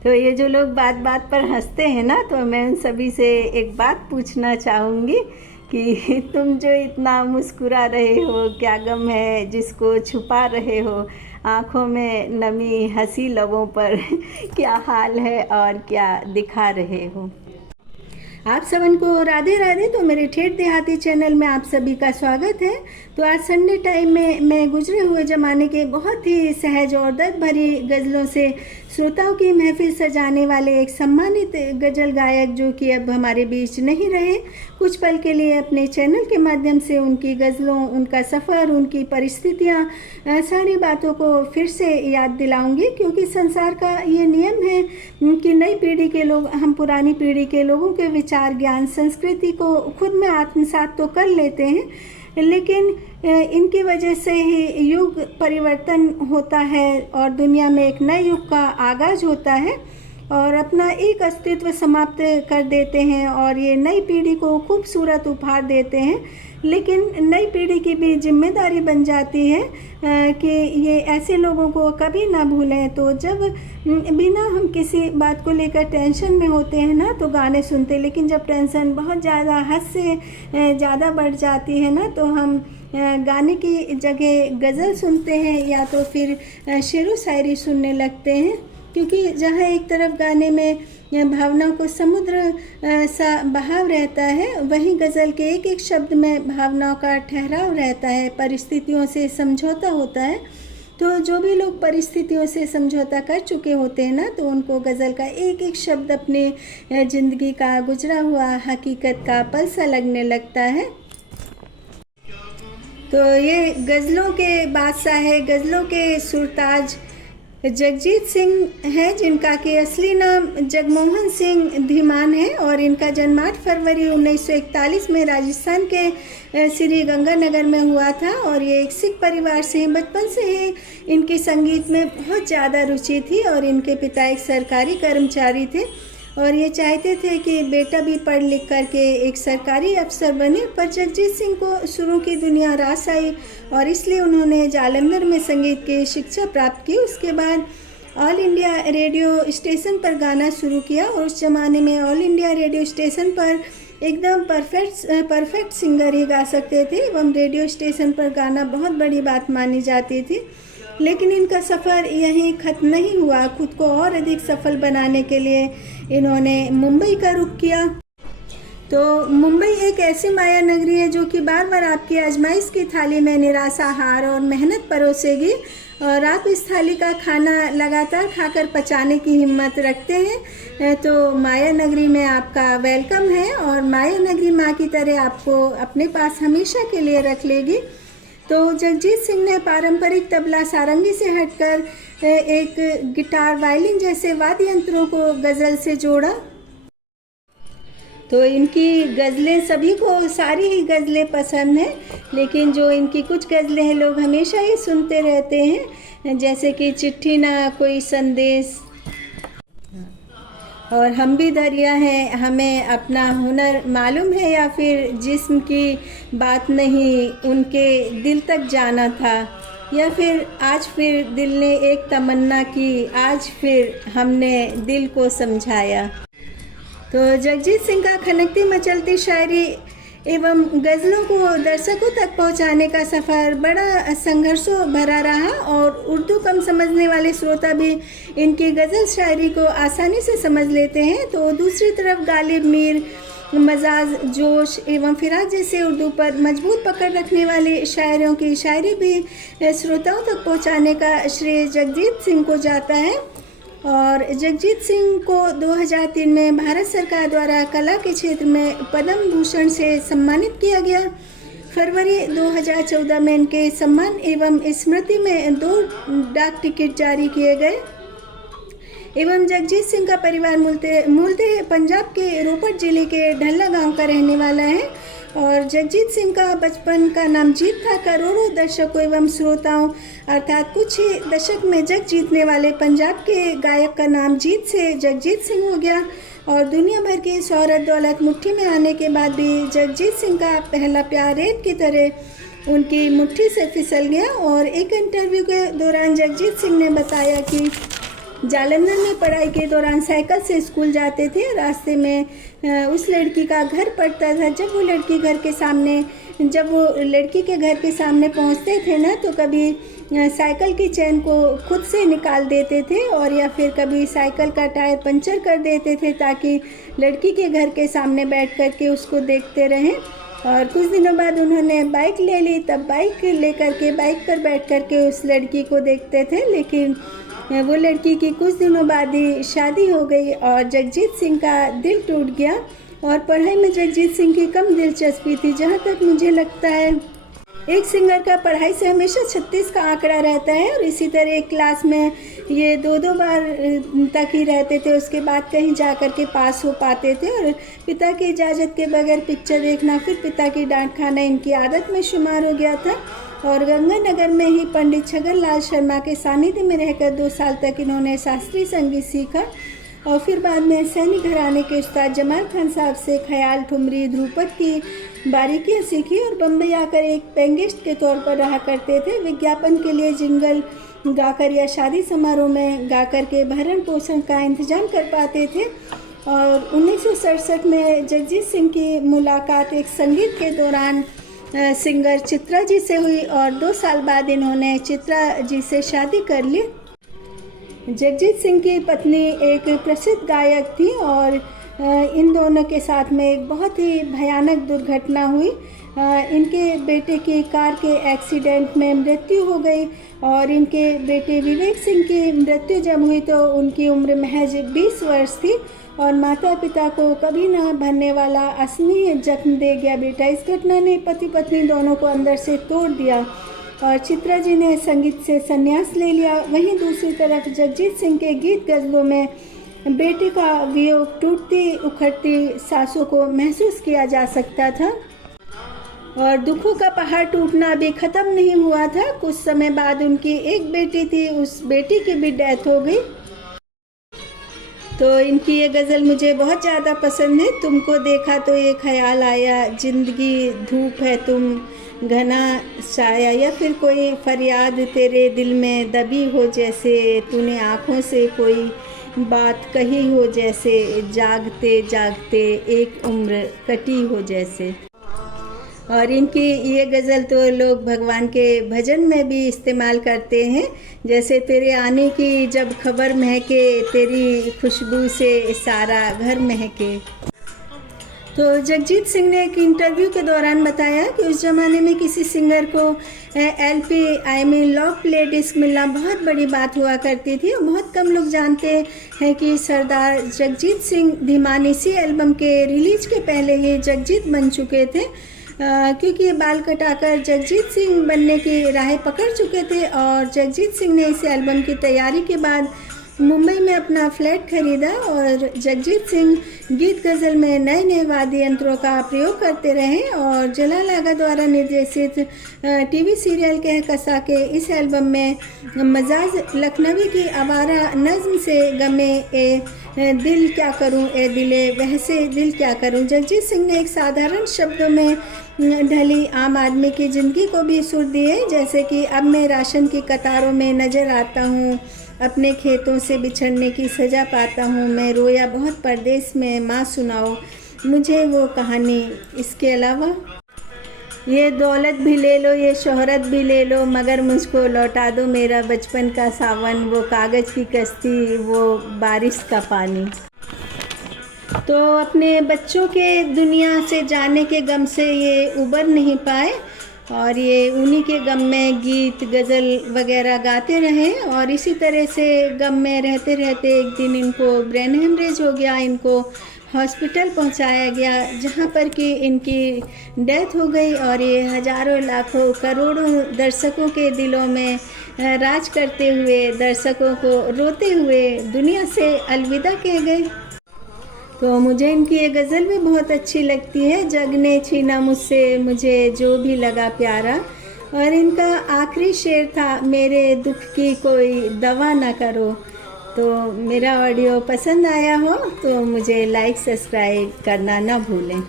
तो ये जो लोग बात बात पर हंसते हैं ना, तो मैं उन सभी से एक बात पूछना चाहूँगी कि तुम जो इतना मुस्कुरा रहे हो, क्या गम है जिसको छुपा रहे हो? आँखों में नमी, हंसी लबों पर क्या हाल है और क्या दिखा रहे हो? आप सबन को राधे राधे। तो मेरे ठेठ देहाती चैनल में आप सभी का स्वागत है। तो आज संडे टाइम में मैं गुजरे हुए ज़माने के बहुत ही सहज और दर्द भरी गज़लों से श्रोताओं की महफिल सजाने वाले एक सम्मानित गज़ल गायक, जो कि अब हमारे बीच नहीं रहे, कुछ पल के लिए अपने चैनल के माध्यम से उनकी गज़लों, उनका सफ़र, उनकी परिस्थितियाँ, सारी बातों को फिर से याद दिलाऊंगी। क्योंकि संसार का ये नियम है कि नई पीढ़ी के लोग, हम पुरानी पीढ़ी के लोगों के विचार, ज्ञान, संस्कृति को खुद में आत्मसात तो कर लेते हैं, लेकिन इनकी वजह से ही युग परिवर्तन होता है और दुनिया में एक नए युग का आगाज होता है और अपना एक अस्तित्व समाप्त कर देते हैं और ये नई पीढ़ी को खूबसूरत उपहार देते हैं। लेकिन नई पीढ़ी की भी जिम्मेदारी बन जाती है कि ये ऐसे लोगों को कभी ना भूलें। तो जब बिना हम किसी बात को लेकर टेंशन में होते हैं ना, तो गाने सुनते, लेकिन जब टेंशन बहुत ज़्यादा हद से ज़्यादा बढ़ जाती है ना, तो हम गाने की जगह गज़ल सुनते हैं या तो फिर शेरो शायरी सुनने लगते हैं। क्योंकि जहाँ एक तरफ गाने में भावनाओं को समुद्र सा बहाव रहता है, वहीं गज़ल के एक एक शब्द में भावनाओं का ठहराव रहता है, परिस्थितियों से समझौता होता है। तो जो भी लोग परिस्थितियों से समझौता कर चुके होते हैं ना, तो उनको गज़ल का एक एक शब्द अपने ज़िंदगी का गुजरा हुआ हकीकत का पल सा लगने लगता है। तो ये गज़लों के बादशाह है, गज़लों के सुरताज जगजीत सिंह है, जिनका कि असली नाम जगमोहन सिंह धीमान है और इनका जन्म 8 फरवरी 1941 में राजस्थान के श्री गंगानगर में हुआ था। और ये एक सिख परिवार से, बचपन से ही इनकी संगीत में बहुत ज़्यादा रुचि थी और इनके पिता एक सरकारी कर्मचारी थे और ये चाहते थे कि बेटा भी पढ़ लिख करके एक सरकारी अफसर बने। पर जगजीत सिंह को शुरू की दुनिया रास आई और इसलिए उन्होंने जालंधर में संगीत की शिक्षा प्राप्त की। उसके बाद ऑल इंडिया रेडियो स्टेशन पर गाना शुरू किया और उस ज़माने में ऑल इंडिया रेडियो स्टेशन पर एकदम परफेक्ट सिंगर ही गा सकते थे एवं रेडियो स्टेशन पर गाना बहुत बड़ी बात मानी जाती थी। लेकिन इनका सफ़र यहीं ख़त्म नहीं हुआ। खुद को और अधिक सफल बनाने के लिए इन्होंने मुंबई का रुख किया। तो मुंबई एक ऐसी माया नगरी है जो कि बार बार आपकी आजमाइश की थाली में निराशा, हार और मेहनत परोसेगी और आप इस थाली का खाना लगातार खाकर पचाने की हिम्मत रखते हैं। तो माया नगरी में आपका वेलकम है और माया नगरी माँ की तरह आपको अपने पास हमेशा के लिए रख लेगी। तो जगजीत सिंह ने पारंपरिक तबला सारंगी से हटकर एक गिटार, वायलिन जैसे वाद्य यंत्रों को गज़ल से जोड़ा। तो इनकी गज़लें सभी को, सारी ही गज़लें पसंद हैं, लेकिन जो इनकी कुछ गज़लें हैं लोग हमेशा ही सुनते रहते हैं, जैसे कि चिट्ठी ना कोई संदेश और हम भी दरिया हैं, हमें अपना हुनर मालूम है, या फिर जिस्म की बात नहीं उनके दिल तक जाना था, या फिर आज फिर दिल ने एक तमन्ना की, आज फिर हमने दिल को समझाया। तो जगजीत सिंह का खनकती मचलती शायरी एवं गज़लों को दर्शकों तक पहुंचाने का सफ़र बड़ा संघर्षों भरा रहा और उर्दू कम समझने वाले श्रोता भी इनकी गज़ल शायरी को आसानी से समझ लेते हैं। तो दूसरी तरफ गालिब मीर, मजाज, जोश एवं फिराक जैसे उर्दू पर मजबूत पकड़ रखने वाले शायरों की शायरी भी श्रोताओं तक पहुंचाने का श्रेय जगजीत सिंह को जाता है। और जगजीत सिंह को 2003 में भारत सरकार द्वारा कला के क्षेत्र में पद्म भूषण से सम्मानित किया गया। फरवरी 2014 में इनके सम्मान एवं स्मृति में 2 डाक टिकट जारी किए गए। एवं जगजीत सिंह का परिवार मूलतः पंजाब के रोपड़ जिले के ढल्ला गांव का रहने वाला है और जगजीत सिंह का बचपन का नाम जीत था। करोड़ों दर्शकों एवं श्रोताओं अर्थात कुछ ही दशक में जग जीतने वाले पंजाब के गायक का नाम जीत से जगजीत सिंह हो गया और दुनिया भर की शोहरत दौलत मुट्ठी में आने के बाद भी जगजीत सिंह का पहला प्यार रेत की तरह उनकी मुट्ठी से फिसल गया। और एक इंटरव्यू के दौरान जगजीत सिंह ने बताया कि जालंधर में पढ़ाई के दौरान साइकिल से स्कूल जाते थे। रास्ते में उस लड़की का घर पड़ता था। जब वो लड़की के घर के सामने पहुंचते थे ना, तो कभी साइकिल की चेन को खुद से निकाल देते थे और या फिर कभी साइकिल का टायर पंचर कर देते थे ताकि लड़की के घर के सामने बैठ कर के उसको देखते रहें। और कुछ दिनों बाद उन्होंने बाइक ले ली। तब बाइक पर बैठ कर के उस लड़की को देखते थे, लेकिन वो लड़की की कुछ दिनों बाद ही शादी हो गई और जगजीत सिंह का दिल टूट गया। और पढ़ाई में जगजीत सिंह की कम दिलचस्पी थी। जहाँ तक मुझे लगता है, एक सिंगर का पढ़ाई से हमेशा 36 का आंकड़ा रहता है और इसी तरह एक क्लास में ये 2-2 बार तक ही रहते थे। उसके बाद कहीं जा कर के पास हो पाते थे और पिता की इजाज़त के बगैर पिक्चर देखना, फिर पिता की डांट खाना इनकी आदत में शुमार हो गया था। और गंगानगर में ही पंडित छगन लाल शर्मा के सानिध्य में रहकर 2 साल तक इन्होंने शास्त्रीय संगीत सीखा और फिर बाद में सैनी घराने के उस्ताद जमाल खान साहब से ख्याल, ठुमरी, ध्रुपद की बारीकियां सीखी और बम्बई आकर एक पेंगिस्ट के तौर पर रहा करते थे। विज्ञापन के लिए जिंगल गाकर या शादी समारोह में गाकर के भरण पोषण का इंतजाम कर पाते थे। और 1967 में जगजीत सिंह की मुलाकात एक संगीत के दौरान सिंगर चित्रा जी से हुई और 2 साल बाद इन्होंने चित्रा जी से शादी कर ली। जगजीत सिंह की पत्नी एक प्रसिद्ध गायक थी और इन दोनों के साथ में एक बहुत ही भयानक दुर्घटना हुई। इनके बेटे की कार के एक्सीडेंट में मृत्यु हो गई और इनके बेटे विवेक सिंह की मृत्यु जब हुई तो उनकी उम्र महज 20 वर्ष थी और माता पिता को कभी न भरने वाला असहनीय जख्म दे गया बेटा। इस घटना ने पति पत्नी दोनों को अंदर से तोड़ दिया और चित्रा जी ने संगीत से संन्यास ले लिया। वहीं दूसरी तरफ जगजीत सिंह के गीत गज़लों में बेटे का वियोग, टूटती उखड़ती सांसों को महसूस किया जा सकता था और दुखों का पहाड़ टूटना अभी ख़त्म नहीं हुआ था। कुछ समय बाद उनकी एक बेटी थी, उस बेटी की भी डेथ हो गई। तो इनकी ये गज़ल मुझे बहुत ज़्यादा पसंद है। तुमको देखा तो ये ख्याल आया, ज़िंदगी धूप है तुम घना साया, या फिर कोई फरियाद तेरे दिल में दबी हो जैसे तूने आँखों से कोई बात कही हो जैसे जागते जागते एक उम्र कटी हो जैसे। और इनकी ये गज़ल तो लोग भगवान के भजन में भी इस्तेमाल करते हैं, जैसे तेरे आने की जब खबर महके, तेरी खुशबू से सारा घर महके। तो जगजीत सिंह ने एक इंटरव्यू के दौरान बताया कि उस ज़माने में किसी सिंगर को LP लॉन्ग प्ले डिस्क मिलना बहुत बड़ी बात हुआ करती थी और बहुत कम लोग जानते हैं कि सरदार जगजीत सिंह धीमान इसी एल्बम के रिलीज के पहले ही जगजीत बन चुके थे, क्योंकि ये बाल कटाकर जगजीत सिंह बनने की राह पकड़ चुके थे। और जगजीत सिंह ने इस एल्बम की तैयारी के बाद मुंबई में अपना फ्लैट खरीदा और जगजीत सिंह गीत गज़ल में नए नए वाद्य यंत्रों का प्रयोग करते रहे और जलाल आगा द्वारा निर्देशित टीवी सीरियल कह कसा के इस एल्बम में मजाज लखनवी की आवारा नज़्म से गमे ए दिल क्या करूं ए दिले वैसे दिल क्या करूं, जगजीत सिंह ने एक साधारण शब्दों में ढली आम आदमी की ज़िंदगी को भी सुर दिए, जैसे कि अब मैं राशन की कतारों में नज़र आता हूँ, अपने खेतों से बिछड़ने की सज़ा पाता हूँ, मैं रोया बहुत परदेस में, माँ सुनाओ मुझे वो कहानी। इसके अलावा ये दौलत भी ले लो, ये शोहरत भी ले लो, मगर मुझको लौटा दो मेरा बचपन का सावन, वो कागज़ की कश्ती, वो बारिश का पानी। तो अपने बच्चों के दुनिया से जाने के गम से ये उबर नहीं पाए और ये उन्हीं के गम में गीत गज़ल वगैरह गाते रहे और इसी तरह से गम में रहते रहते एक दिन इनको ब्रेन हेमरेज हो गया। इनको हॉस्पिटल पहुंचाया गया जहां पर कि इनकी डेथ हो गई और ये हज़ारों लाखों करोड़ों दर्शकों के दिलों में राज करते हुए, दर्शकों को रोते हुए दुनिया से अलविदा कह गए। तो मुझे इनकी ये गज़ल भी बहुत अच्छी लगती है, जग ने छीना मुझसे मुझे जो भी लगा प्यारा। और इनका आखिरी शेर था, मेरे दुख की कोई दवा ना करो। तो मेरा ऑडियो पसंद आया हो तो मुझे लाइक सब्सक्राइब करना ना भूलें।